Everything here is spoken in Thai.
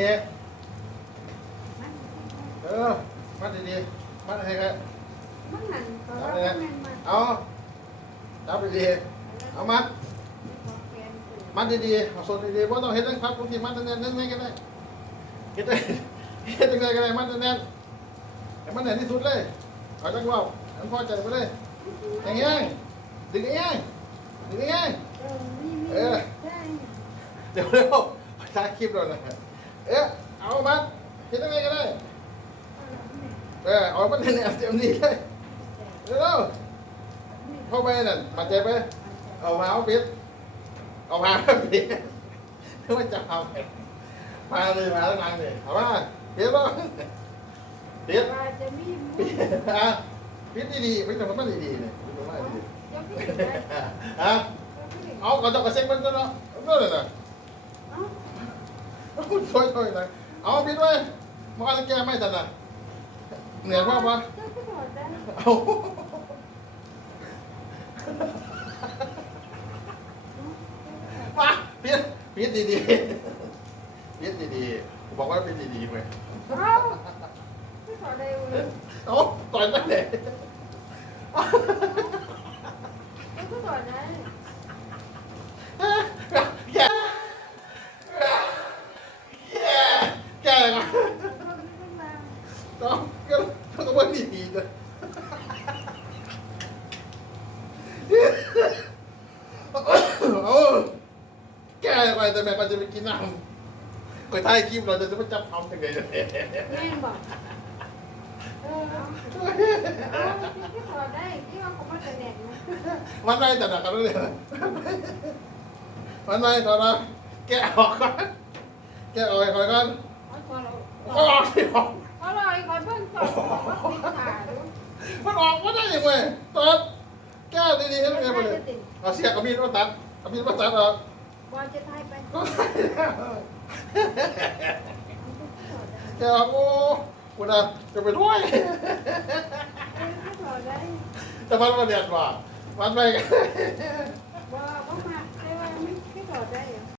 นี้ เออ มัดดีๆ มัดให้กันมันนั่นก็ว่ามันมันเอาจับดีๆ เอามัด มัดดีๆ เอาส่วนดีๆว่าต้องเห็นเรื่องครับบางทีมัดแน่นๆนั่นไงก็ได้เห็นได้เห็นยังไงก็ได้มัดแน่นๆแต่มันแน่นที่สุดเลย เอาจังว่ามันพอใจไปเลยอย่างเงี้ยดึงอย่างเงี้ยดึงอย่างเงี้ยเออมีมีได้เดี๋ยวเร็วถ่ายคลิปเรานะ เอ๊ะเอามัดเห็นยังไงก็ได้เออเอามันแน่นๆเต็มที่เลยเร็วๆเข้าไปนั่นมาใจไปเอามาเอาปิดเอามาปิดไม่จะเอาไปมาเลยมาแล้วนางเลยเอามาเดี๋ยวต้องเดี๋ยวว่าจะมีมุปิ้ดอะปิดดีๆไม่ต้องมันดีๆเนี่ยปิดมันดีจะมีๆอะเอากระจกกระเซ็งมันก็เนาะก็เลยนะเอ้า ช่วยช่วยเลยเอาปิดไว้มาอะไรแกไม่ทันนะเหนื่อยมาปะเจ้าก็ถอดได้เอามาปิดปิดดีๆปิดดีๆบอกว่าปิดดีๆไปเอ้าไม่อดได้เลยเอาต่อยตั้งแต่เจ้าก็ถอดได้ แกแกอะไรกัน มันไม่มา ต้องก็ ต้องว่าดีดีเลยเอาแกไรแต่แม่ก็จะไปกินน้ำก็ถ่ายคลิปเราจะจะไปจับทำยังไงแม่บอกเออเอาที่ถอได้ที่ว่าเขามาแต่แดดนะมันไม่แต่หนักกันเลยมันไม่ตอนนั้นแกออกก่อนแกออกก่อนก่อน เอาพอเราก็ออกสิออกเอาเราอีกคนเพิ่งก่อนว่าติดขาดู มันออกมาได้ยังไงตอนแก้ดีๆให้มันไงไปเลยติดเอาเสียกับมีดมาตัดเอามีดมาตัดออกบอลจะทายไปก็แกออกโอ้กูนะจะไปด้วยไม่ถอดได้แต่มันมาเดือดว่ะมันไปกันว่าว่ามาได้ว่